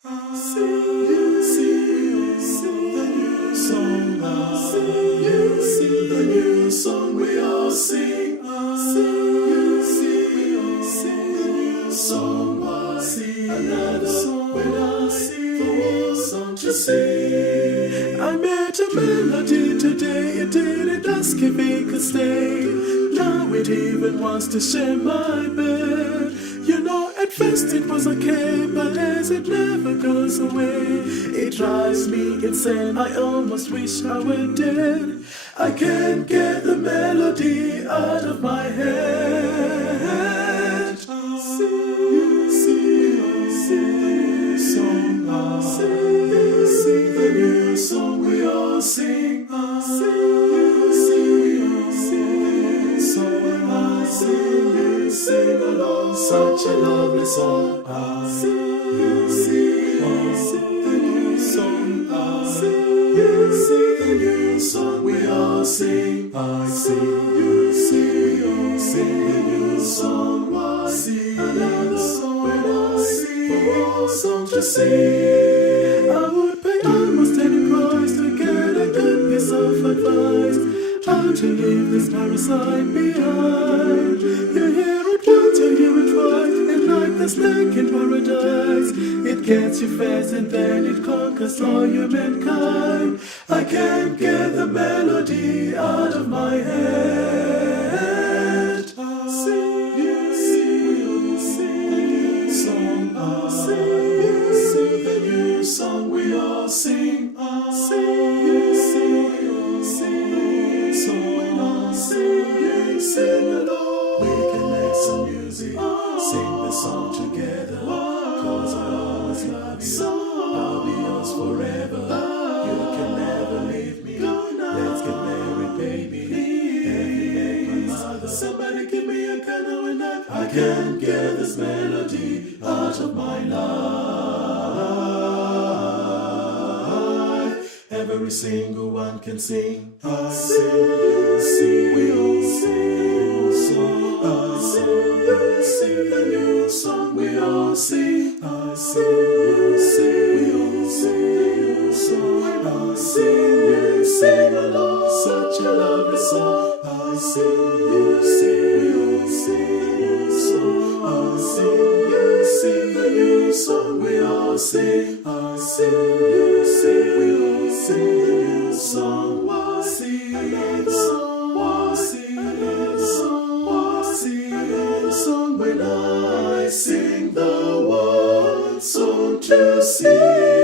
Sing the new song. Sing the new song we all sing. Sing the new song. Another song when I sing the song to sing. I met a melody today, it didn't ask if it could stay. Now it even wants to share my bed. You know, at first it was okay, but as it never goes away, it drives me insane. I almost wish I were dead. I can't get the melody out of my head. Sing the new song we all sing. Sing along, such a lovely song. Sing the new song. Sing the new song we all sing. You sing, we all sing the new song. Another song when I sing for all songs to sing. I would pay almost any price to get a good piece of advice. How to leave this parasite behind. You hear it once, you hear it twice. It's like the snake in paradise. It gets you fast and then it conquers all humankind. I can't get the melody out of my head. Sing the new song. Sing the new song we all sing. Sing along. We can make some music, sing the song together. Cause I always love you, I'll be yours forever. You can never leave me, let's get married baby. Heaven make my mother. Somebody give me a candle and I can't get this melody out of my life. Every single one can sing. We all sing the new song we all sing. We all sing the new song. You sing along, such a lovely song. We all sing the new song. You sing the new song we all sing. We all sing the new song. Another song when I sing the one song to sing.